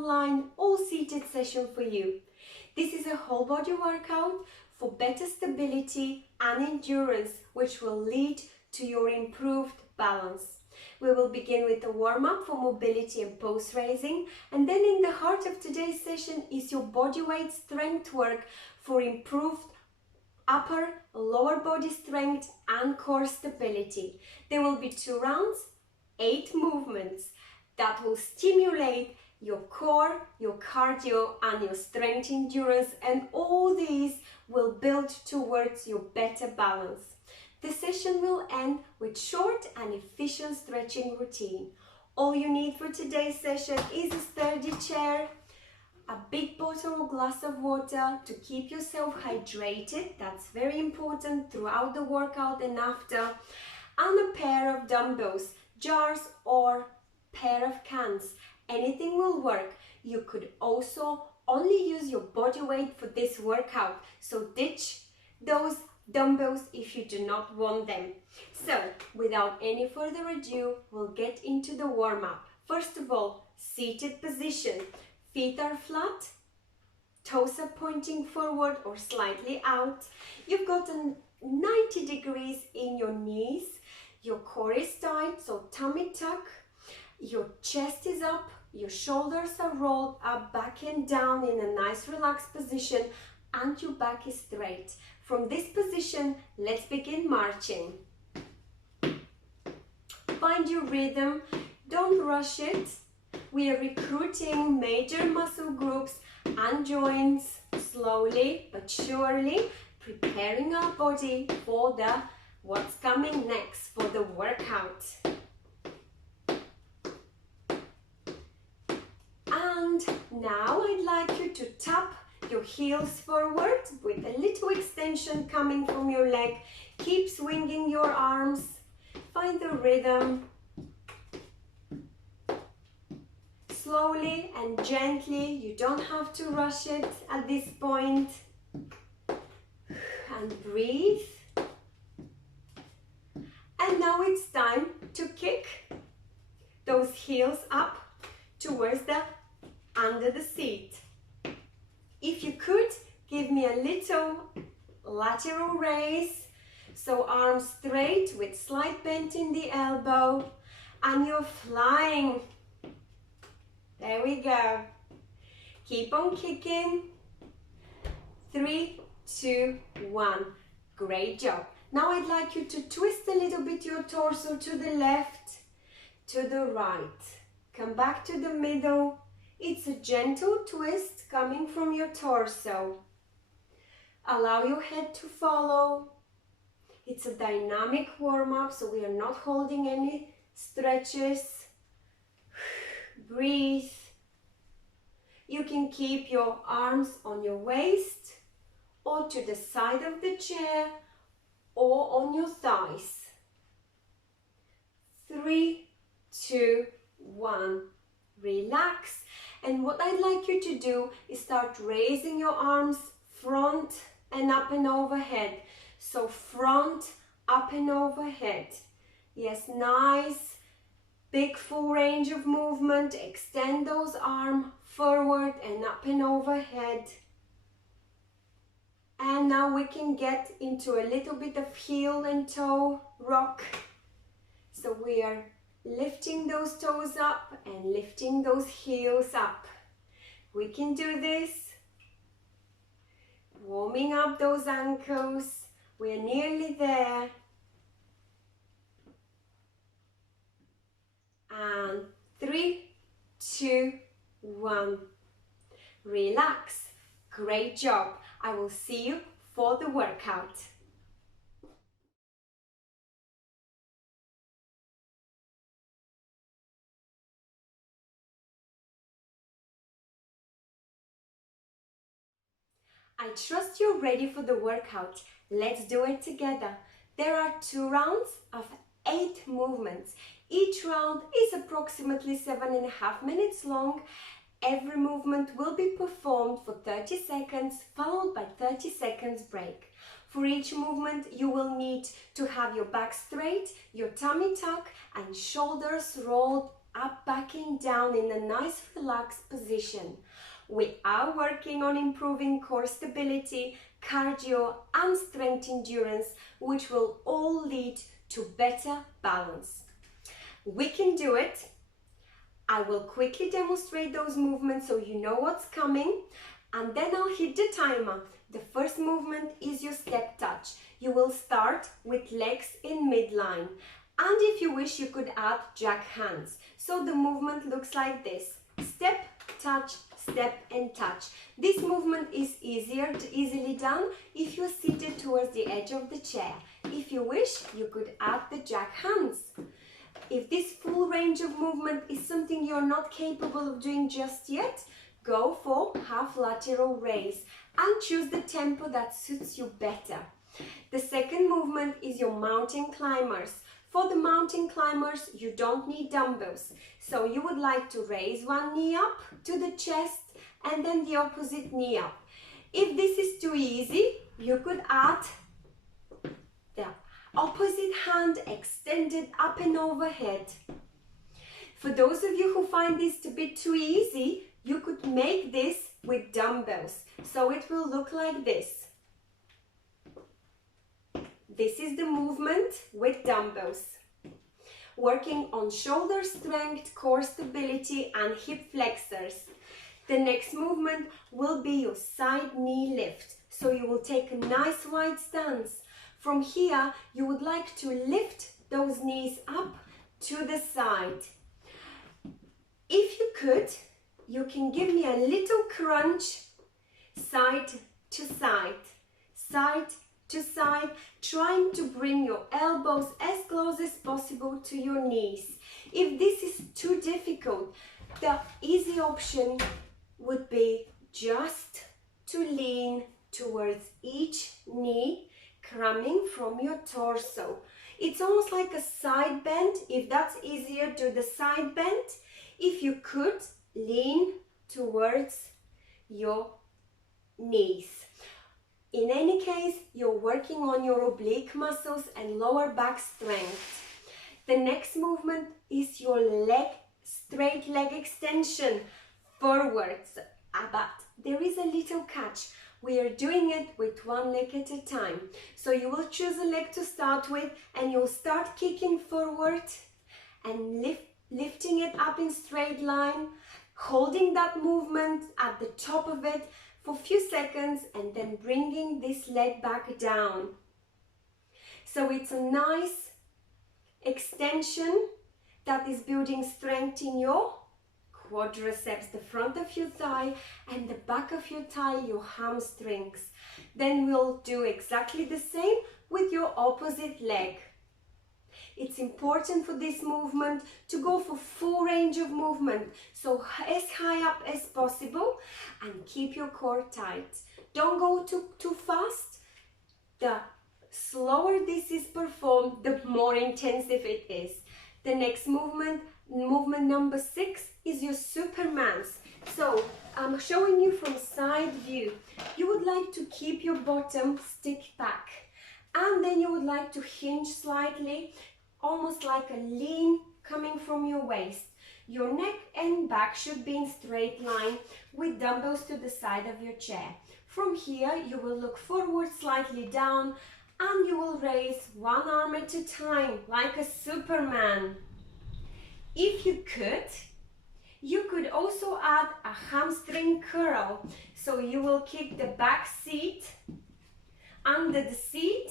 online or seated session for you. This is a whole body workout for better stability and endurance, which will lead to your improved balance. We will begin with a warm-up for mobility and pose raising, and then in the heart of today's session is your body weight strength work for improved upper, lower body strength and core stability. There will be 2 rounds, 8 movements that will stimulate your core, your cardio and your strength endurance, and all these will build towards your better balance. The session will end with short and efficient stretching routine. All you need for today's session is a sturdy chair, a big bottle or glass of water to keep yourself hydrated, that's very important throughout the workout and after, and a pair of dumbbells, jars or pair of cans. Anything will work. You could also only use your body weight for this workout, so ditch those dumbbells if you do not want them. So without any further ado, we'll get into the warm-up. First of all, seated position. Feet are flat, toes are pointing forward or slightly out. You've got a 90 degrees in your knees. Your core is tight, so tummy tuck. Your chest is up, your shoulders are rolled up, back and down in a nice relaxed position, and your back is straight. From this position, let's begin marching. Find your rhythm, don't rush it. We are recruiting major muscle groups and joints slowly but surely, preparing our body for what's coming next for the workout. And now I'd like you to tap your heels forward with a little extension coming from your leg. Keep swinging your arms. Find the rhythm. Slowly and gently. You don't have to rush it at this point. And breathe. And now it's time to kick those heels up towards the under the seat. If you could, give me a little lateral raise, so arms straight with slight bend in the elbow, and you're flying. There we go. Keep on kicking. 3, 2, 1. Great job. Now I'd like you to twist a little bit your torso to the left, to the right. Come back to the middle. It's a gentle twist coming from your torso. Allow your head to follow. It's a dynamic warm-up, so we are not holding any stretches. Breathe. You can keep your arms on your waist or to the side of the chair or on your thighs. 3, 2, 1. Relax. And what I'd like you to do is start raising your arms front and up and overhead. So front, up and overhead. Yes, nice, big full range of movement. Extend those arms forward and up and overhead. And now we can get into a little bit of heel and toe rock. So we are lifting those toes up and lifting those heels up. We can do this. Warming up those ankles. We're nearly there. And 3, 2, 1. Relax. Great job. I will see you for the workout. I trust you're ready for the workout. Let's do it together. There are 2 rounds of 8 movements. Each round is approximately 7.5 minutes long. Every movement will be performed for 30 seconds, followed by 30 seconds break. For each movement, you will need to have your back straight, your tummy tuck, and shoulders rolled are backing down in a nice relaxed position. We are working on improving core stability, cardio and strength endurance, which will all lead to better balance. We can do it. I will quickly demonstrate those movements so you know what's coming, and then I'll hit the timer. The first movement is your step touch. You will start with legs in midline, and if you wish you could add jack hands. So the movement looks like this: step, touch, step and touch. This movement is easily done if you're seated towards the edge of the chair. If you wish, you could add the jack hands. If this full range of movement is something you're not capable of doing just yet, go for half lateral raise and choose the tempo that suits you better. The second movement is your mountain climbers. For the mountain climbers, you don't need dumbbells. So you would like to raise one knee up to the chest and then the opposite knee up. If this is too easy, you could add the opposite hand extended up and overhead. For those of you who find this to be too easy, you could make this with dumbbells. So it will look like this. This is the movement with dumbbells. Working on shoulder strength, core stability and hip flexors. The next movement will be your side knee lift. So you will take a nice wide stance. From here, you would like to lift those knees up to the side. If you could, you can give me a little crunch, side to side, side to side, trying to bring your elbows as close as possible to your knees. If this is too difficult, the easy option would be just to lean towards each knee, coming from your torso. It's almost like a side bend. If that's easier, do the side bend. If you could, lean towards your knees. In any case, you're working on your oblique muscles and lower back strength. The next movement is your straight leg extension forwards. But there is a little catch. We are doing it with one leg at a time. So you will choose a leg to start with and you'll start kicking forward and lifting it up in straight line, holding that movement at the top of it for a few seconds and then bringing this leg back down. So it's a nice extension that is building strength in your quadriceps, the front of your thigh and the back of your thigh, your hamstrings. Then we'll do exactly the same with your opposite leg. It's important for this movement to go for full range of movement, so as high up as possible and keep your core tight. Don't go too fast. The slower this is performed, the more intensive it is. The next movement number 6 is your Supermans. So I'm showing you from side view. You would like to keep your bottom stick back and then you would like to hinge slightly, almost like a lean coming from your waist. Your neck and back should be in straight line with dumbbells to the side of your chair. From here you will look forward, slightly down, and you will raise one arm at a time like a Superman. If you could also add a hamstring curl. So you will kick the back seat under the seat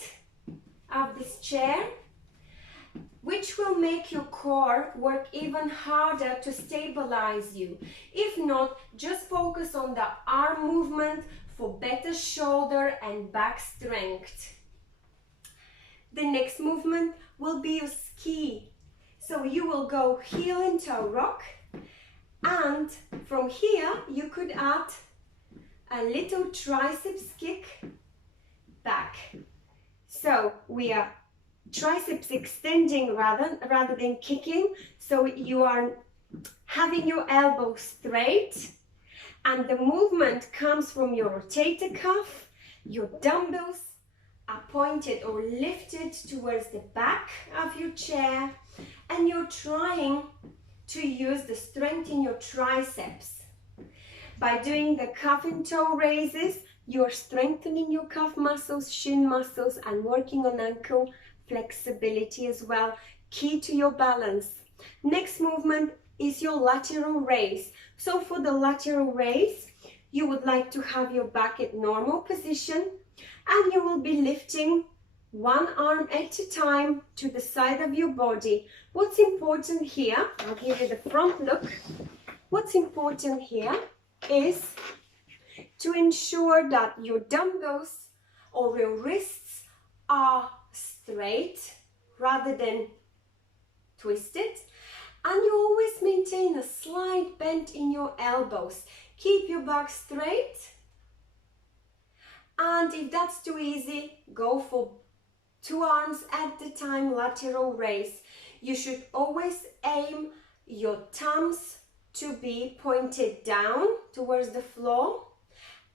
of this chair, which will make your core work even harder to stabilize you. If not, just focus on the arm movement for better shoulder and back strength. The next movement will be your ski. So you will go heel into a rock, and from here you could add a little triceps kick back. So we are triceps extending rather than kicking. So you are having your elbows straight and the movement comes from your rotator cuff. Your dumbbells are pointed or lifted towards the back of your chair and you're trying to use the strength in your triceps. By doing the calf and toe raises, you're strengthening your calf muscles, shin muscles, and working on ankle flexibility as well, key to your balance. Next movement is your lateral raise. So for the lateral raise, you would like to have your back at normal position, and you will be lifting one arm at a time to the side of your body. What's important here, I'll give you the front look. What's important here is to ensure that your dumbbells or your wrists are straight rather than twisted, and you always maintain a slight bend in your elbows. Keep your back straight, and if that's too easy, go for 2 arms at the time, lateral raise. You should always aim your thumbs to be pointed down towards the floor,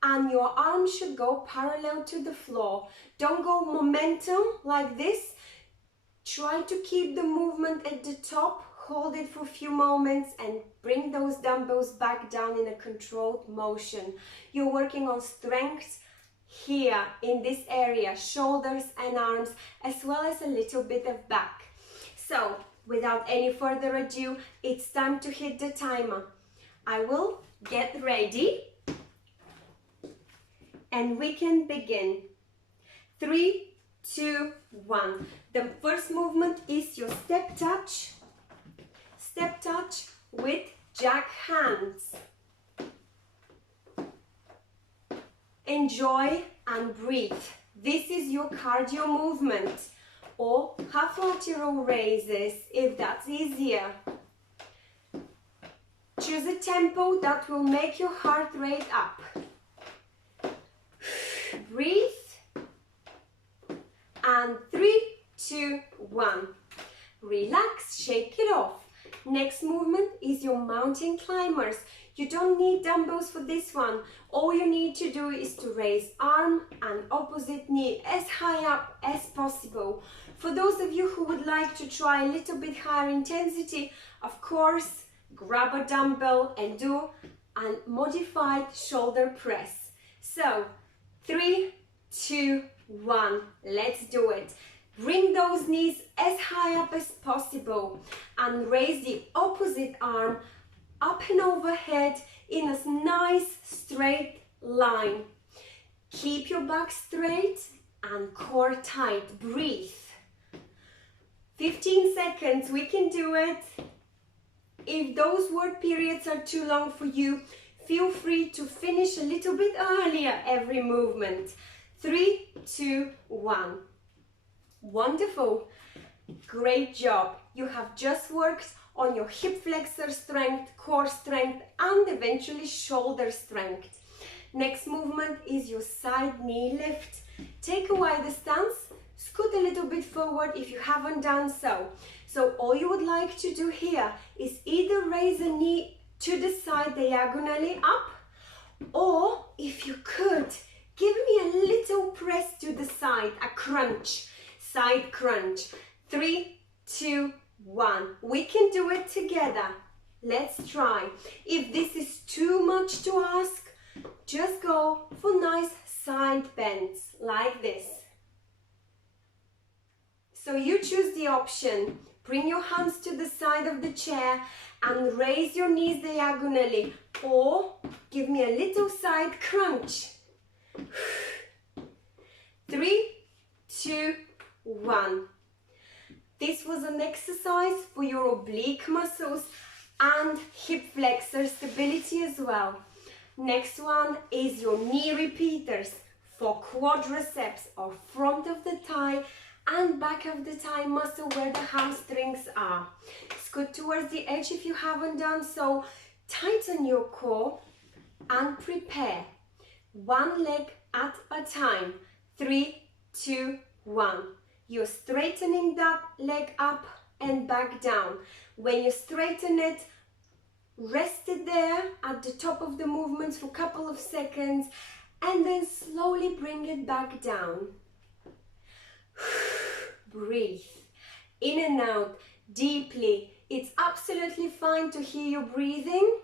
and your arms should go parallel to the floor. Don't go momentum like this. Try to keep the movement at the top, hold it for a few moments, and bring those dumbbells back down in a controlled motion. You're working on strength here in this area, shoulders and arms, as well as a little bit of back. So without any further ado, it's time to hit the timer. I will get ready and we can begin. 3, 2, 1. The first movement is your step touch with jack hands. Enjoy and breathe. This is your cardio movement, or half lateral raises if that's easier. Choose a tempo that will make your heart rate up. Breathe. And 3, 2, 1. Relax, shake it off. Next movement is your mountain climbers. You don't need dumbbells for this one. All you need to do is to raise arm and opposite knee as high up as possible. For those of you who would like to try a little bit higher intensity, of course, grab a dumbbell and do a modified shoulder press. So, 3, 2, 1, let's do it. Bring those knees as high up as possible and raise the opposite arm up and overhead in a nice straight line. Keep your back straight and core tight. Breathe. 15 seconds, we can do it. If those word periods are too long for you, feel free to finish a little bit earlier every movement. 3, 2, 1. Wonderful. Great job. You have just worked on your hip flexor strength, core strength, and eventually shoulder strength. Next movement is your side knee lift. Take a wider stance, scoot a little bit forward if you haven't done so. So all you would like to do here is either raise a knee to the side diagonally up, or if you could, give me a little press to the side, a crunch, side crunch. 3, 2, 1. We can do it together. Let's try. If this is too much to ask, just go for nice side bends like this. So you choose the option. Bring your hands to the side of the chair and raise your knees diagonally, or give me a little side crunch. 3, 2, 1. This was an exercise for your oblique muscles and hip flexor stability as well. Next one is your knee repeaters for quadriceps, or front of the thigh and back of the thigh muscle where the hamstrings are. Scoot towards the edge if you haven't done so. Tighten your core and prepare. One leg at a time. 3, 2, 1. You're straightening that leg up and back down. When you straighten it, rest it there at the top of the movements for a couple of seconds, and then slowly bring it back down. Breathe in and out deeply. It's absolutely fine to hear you breathing.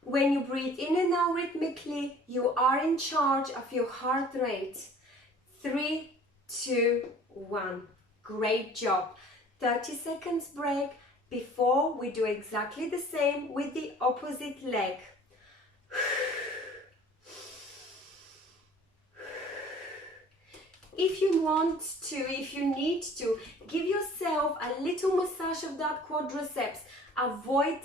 When you breathe in and out rhythmically, you are in charge of your heart rate. 3, 2, 1. Great job. 30 seconds break before we do exactly the same with the opposite leg. If you want to, if you need to, give yourself a little massage of that quadriceps. Avoid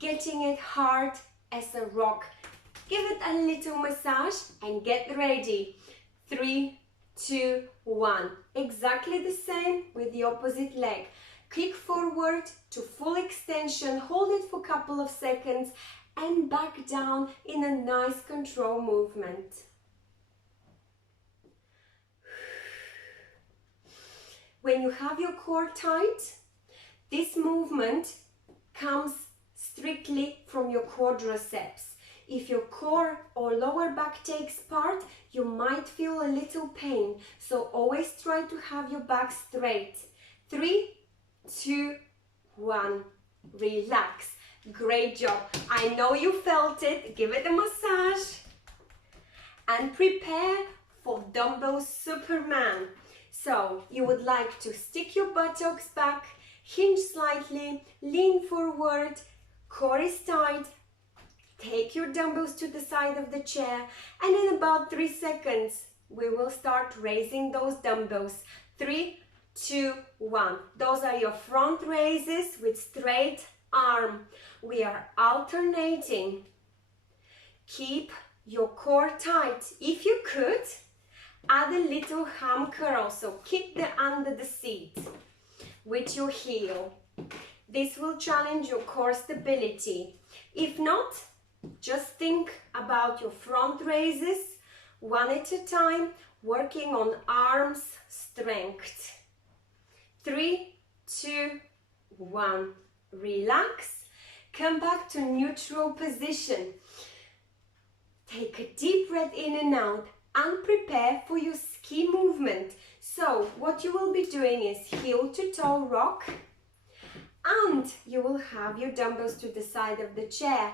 getting it hard as a rock. Give it a little massage and get ready. 3, 2, 1. Exactly the same with the opposite leg. Kick forward to full extension, hold it for a couple of seconds and back down in a nice control movement. When you have your core tight, this movement comes strictly from your quadriceps. If your core or lower back takes part, you might feel a little pain. So always try to have your back straight. 3, 2, 1. Relax. Great job. I know you felt it. Give it a massage. And prepare for dumbbell Superman. So you would like to stick your buttocks back, hinge slightly, lean forward, core is tight. Take your dumbbells to the side of the chair, and in about 3 seconds, we will start raising those dumbbells. 3, 2, 1. Those are your front raises with straight arm. We are alternating. Keep your core tight. If you could, add a little ham curl, so kick the under the seat with your heel. This will challenge your core stability. If not, just think about your front raises, one at a time, working on arms strength. 3, 2, 1. Relax. Come back to neutral position. Take a deep breath in and out and prepare for your ski movement. So what you will be doing is heel to toe rock, and you will have your dumbbells to the side of the chair.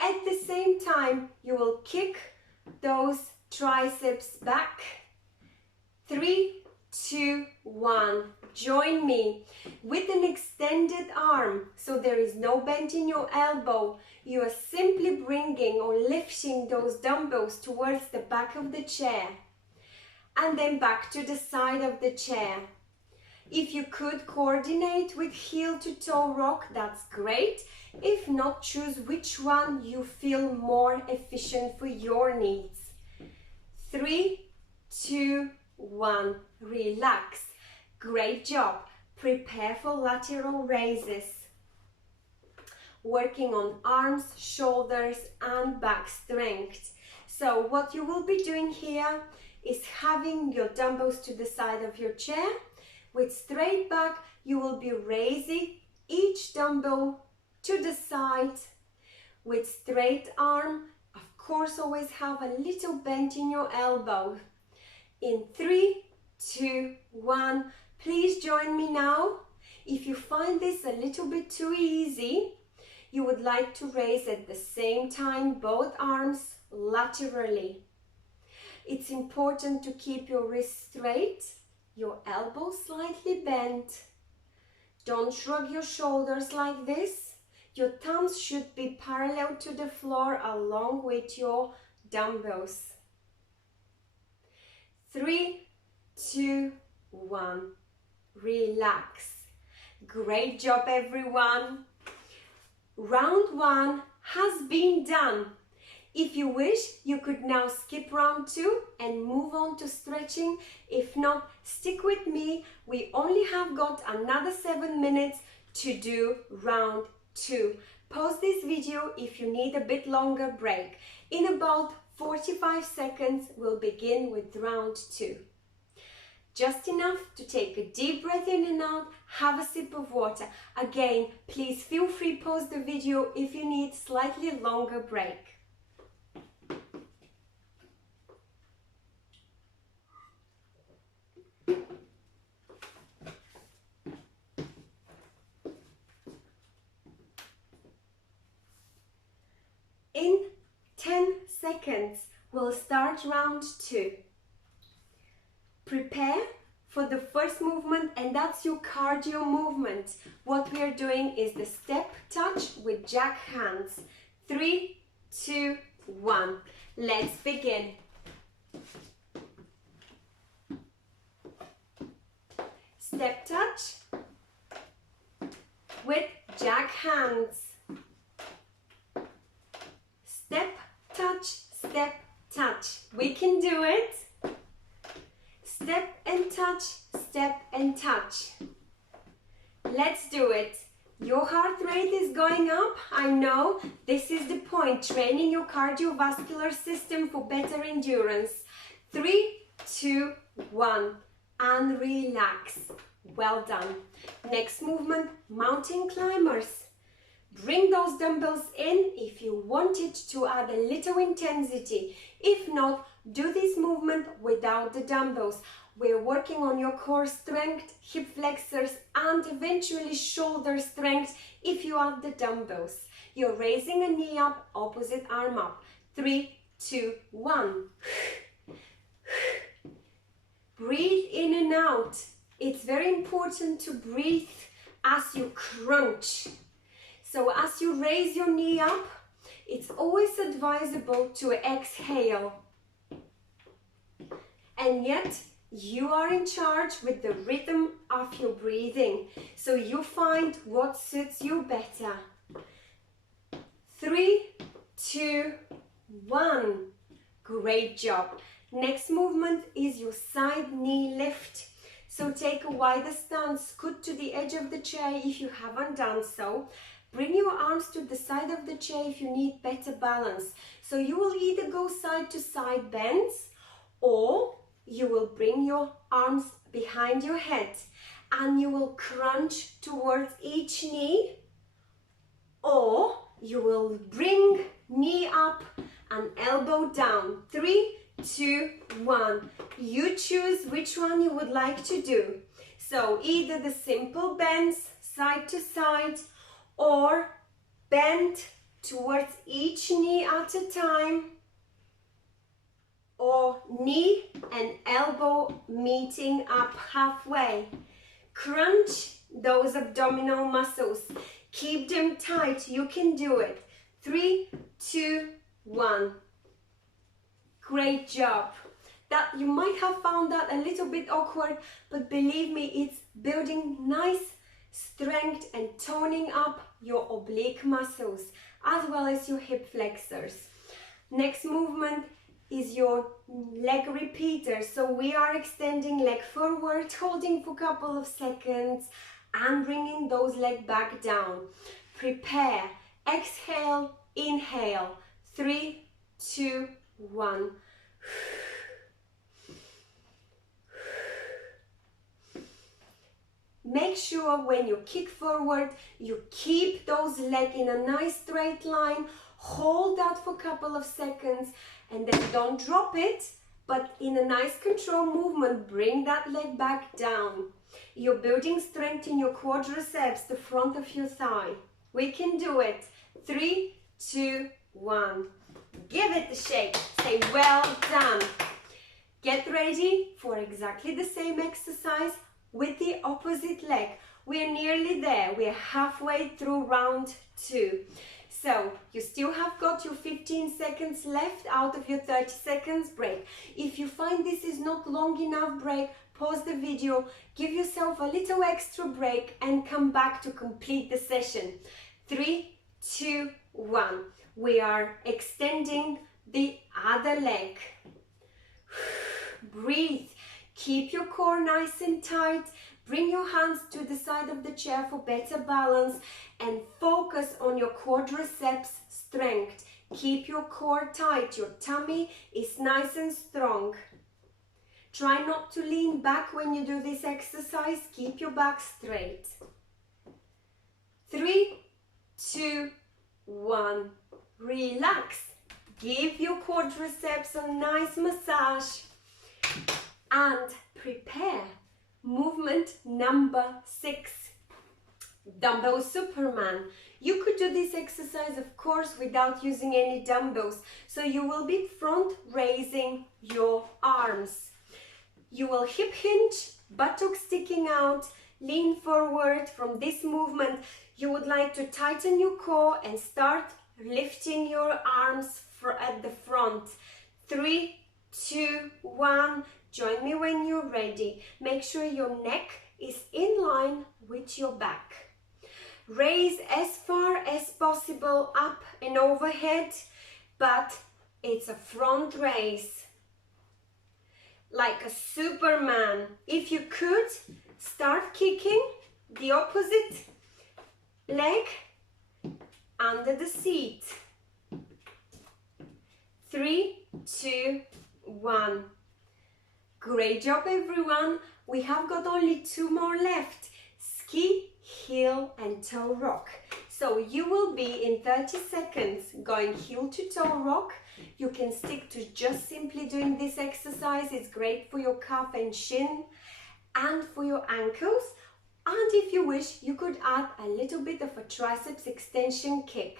At the same time, you will kick those triceps back. 3, 2, 1. Join me with an extended arm, so there is no bend in your elbow. You are simply bringing or lifting those dumbbells towards the back of the chair and then back to the side of the chair. If you could coordinate with heel to toe rock, that's great. If not, choose which one you feel more efficient for your needs. 3, 2, 1. Relax. Great job. Prepare for lateral raises. Working on arms, shoulders and back strength. So what you will be doing here is having your dumbbells to the side of your chair. With straight back, you will be raising each dumbbell to the side. With straight arm, of course, always have a little bend in your elbow. In 3, 2, 1, please join me now. If you find this a little bit too easy, you would like to raise at the same time both arms laterally. It's important to keep your wrists straight, your elbows slightly bent. Don't shrug your shoulders like this. Your thumbs should be parallel to the floor along with your dumbbells. 3, 2, 1. Relax. Great job, everyone. Round 1 has been done. If you wish, you could now skip round 2 and move on to stretching. If not, stick with me. We only have got another 7 minutes to do round 2. Pause this video if you need a bit longer break. In about 45 seconds, we'll begin with round 2. Just enough to take a deep breath in and out, have a sip of water. Again, please feel free to pause the video if you need slightly longer break. seconds. We'll start round 2. Prepare for the first movement, and that's your cardio movement. What we are doing is the step touch with jack hands. 3, 2, 1. Let's begin. Step touch with jack hands. Step touch, step touch. We can do it. Step and touch, step and touch. Let's do it. Your heart rate is going up. I know this is the point, training your cardiovascular system for better endurance. 3, 2, 1, and relax. Well done. Next movement, mountain climbers. Bring those dumbbells in if you wanted to add a little intensity. If not, do this movement without the dumbbells. We're working on your core strength, hip flexors, and eventually shoulder strength if you add the dumbbells. You're raising a knee up, opposite arm up. 3, 2, 1. Breathe in and out. It's very important to breathe as you crunch. So as you raise your knee up, it's always advisable to exhale. And yet, you are in charge with the rhythm of your breathing. So you find what suits you better. 3, 2, 1. Great job. Next movement is your side knee lift. So take a wider stance, scoot to the edge of the chair if you haven't done so. Bring your arms to the side of the chair if you need better balance. So you will either go side to side bends, or you will bring your arms behind your head and you will crunch towards each knee, or you will bring knee up and elbow down. 3, 2, 1. You choose which one you would like to do. So either the simple bends side to side, or bend towards each knee at a time, or knee and elbow meeting up halfway. Crunch those abdominal muscles. Keep them tight. You can do it. 3, 2, 1. Great job. That you might have found that a little bit awkward, but believe me, it's building nice strength and toning up your oblique muscles as well as your hip flexors. Next movement is your leg repeater. So we are extending leg forward, holding for a couple of seconds and bringing those legs back down. Prepare. Exhale, inhale. 3, 2, 1. Make sure when you kick forward, you keep those legs in a nice straight line. Hold that for a couple of seconds and then don't drop it, but in a nice control movement, bring that leg back down. You're building strength in your quadriceps, the front of your thigh. We can do it. 3, 2, 1. Give it a shake. Say well done. Get ready for exactly the same exercise with the opposite leg. We're nearly there. We're halfway through round 2. So you still have got your 15 seconds left out of your 30 seconds break. If you find this is not long enough break, pause the video, give yourself a little extra break and come back to complete the session. 3, 2, 1. We are extending the other leg. Breathe. Keep your core nice and tight. Bring your hands to the side of the chair for better balance and focus on your quadriceps strength. Keep your core tight. Your tummy is nice and strong. Try not to lean back when you do this exercise. Keep your back straight. 3, 2, 1. Relax. Give your quadriceps a nice massage and prepare. Movement number 6. Dumbbell Superman. You could do this exercise, of course, without using any dumbbells. So you will be front raising your arms. You will hip hinge, buttocks sticking out, lean forward. From this movement, you would like to tighten your core and start lifting your arms at the front. 3, 2, 1. Join me when you're ready. Make sure your neck is in line with your back. Raise as far as possible up and overhead, but it's a front raise. Like a Superman. If you could, start kicking the opposite leg under the seat. 3, 2, 1. Great job, everyone. We have got only 2 more left. Ski, heel and toe rock. So you will be in 30 seconds going heel to toe rock. You can stick to just simply doing this exercise. It's great for your calf and shin and for your ankles. And if you wish, you could add a little bit of a triceps extension kick.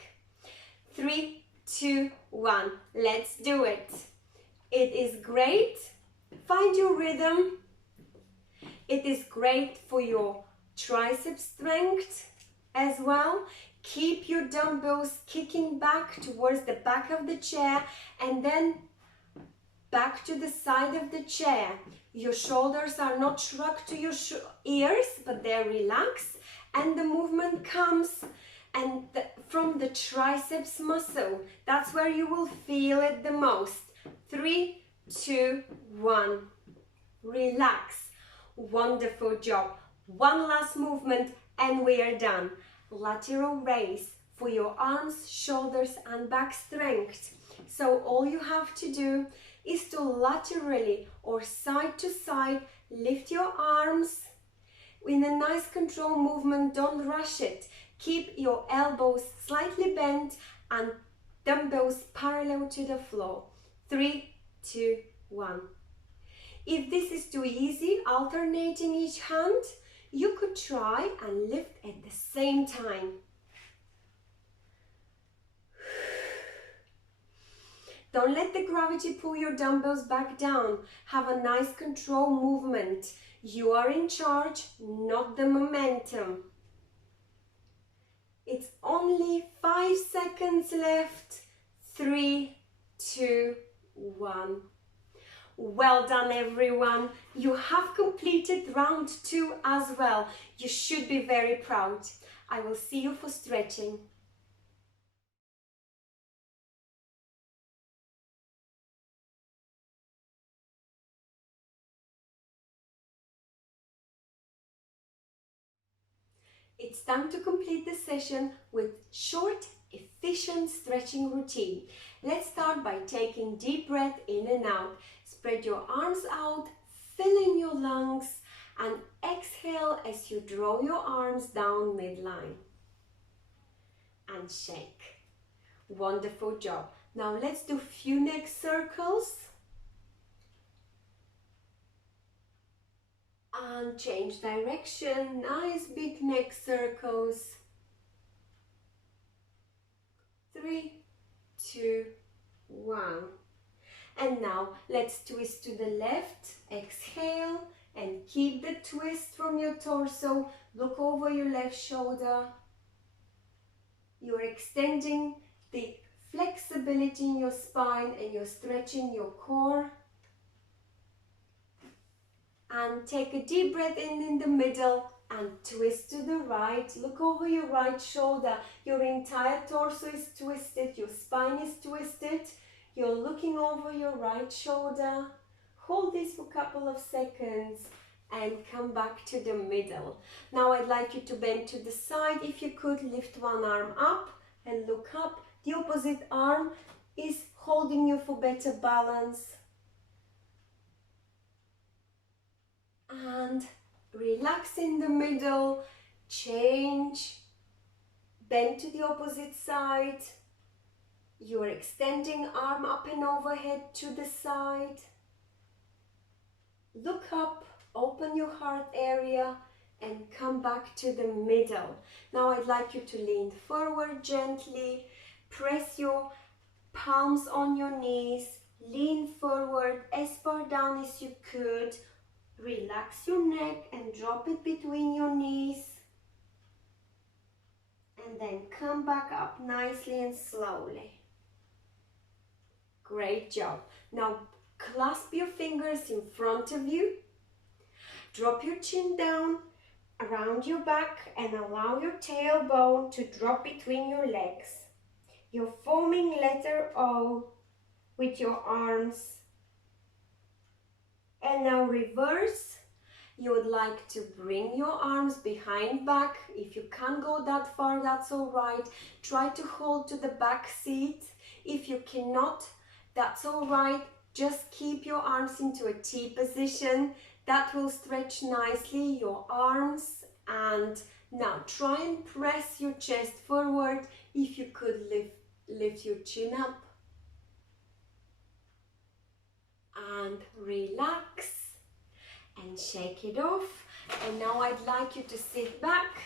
3, 2, 1. Let's do it. It is great. Find your rhythm. It is great for your tricep strength as well. Keep your dumbbells kicking back towards the back of the chair and then back to the side of the chair. Your shoulders are not shrugged to your ears, but they're relaxed, and the movement comes from the triceps muscle. That's where you will feel it the most. 3, 2, 1. Relax. Wonderful job. One last movement and we are done. Lateral raise for your arms, shoulders and back strength. So all you have to do is to laterally or side to side lift your arms in a nice control movement. Don't rush it. Keep your elbows slightly bent and dumbbells parallel to the floor. 3, 2, 1. If this is too easy, alternating each hand, you could try and lift at the same time. Don't let the gravity pull your dumbbells back down. Have a nice control movement. You are in charge, not the momentum. It's only 5 seconds left. 3, 2, 1. Well done, everyone. You have completed round 2 as well. You should be very proud. I will see you for stretching. It's time to complete the session with short, efficient stretching routine. Let's start by taking deep breath in and out. Spread your arms out, fill in your lungs, and exhale as you draw your arms down midline. And shake. Wonderful job. Now let's do a few neck circles. And change direction. Nice big neck circles. 3, 2, 1. And now let's twist to the left. Exhale and keep the twist from your torso. Look over your left shoulder. You're extending the flexibility in your spine and you're stretching your core. And take a deep breath in the middle and twist to the right. Look over your right shoulder. Your entire torso is twisted. Your spine is twisted. You're looking over your right shoulder. Hold this for a couple of seconds and come back to the middle. Now I'd like you to bend to the side. If you could, lift one arm up and look up. The opposite arm is holding you for better balance. And relax in the middle, change, bend to the opposite side. You are extending arm up and overhead to the side. Look up, open your heart area, and come back to the middle. Now I'd like you to lean forward gently, press your palms on your knees, lean forward as far down as you could, relax your neck and drop it between your knees, and then come back up nicely and slowly. Great job. Now clasp your fingers in front of you, drop your chin down around your back and allow your tailbone to drop between your legs. You're forming letter O with your arms. And now reverse. You would like to bring your arms behind back. If you can't go that far, that's all right. Try to hold to the back seat. If you cannot, that's all right. Just keep your arms into a T position. That will stretch nicely your arms. And now try and press your chest forward. If you could lift your chin up. And relax. And shake it off. And now I'd like you to sit back.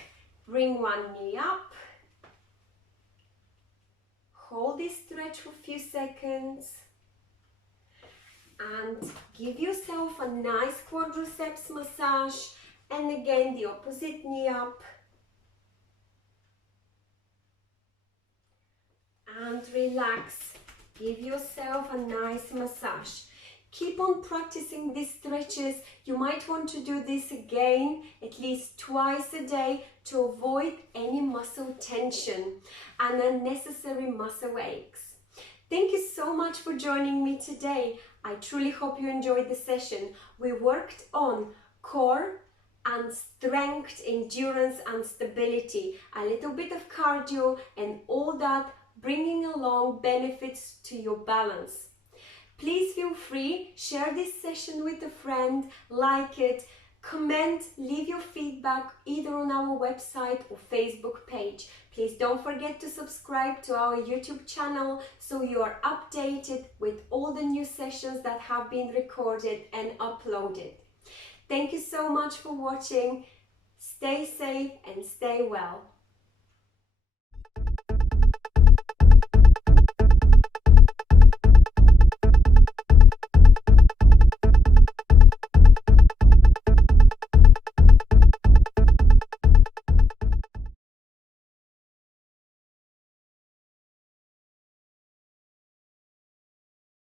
Bring one knee up. Hold this stretch for a few seconds. And give yourself a nice quadriceps massage. And again, the opposite knee up. And relax. Give yourself a nice massage. Keep on practicing these stretches. You might want to do this again at least twice a day to avoid any muscle tension and unnecessary muscle aches. Thank you so much for joining me today. I truly hope you enjoyed the session. We worked on core and strength, endurance and stability, a little bit of cardio and all that, bringing along benefits to your balance. Please feel free, share this session with a friend, like it, comment, leave your feedback either on our website or Facebook page. Please don't forget to subscribe to our YouTube channel so you are updated with all the new sessions that have been recorded and uploaded. Thank you so much for watching. Stay safe and stay well.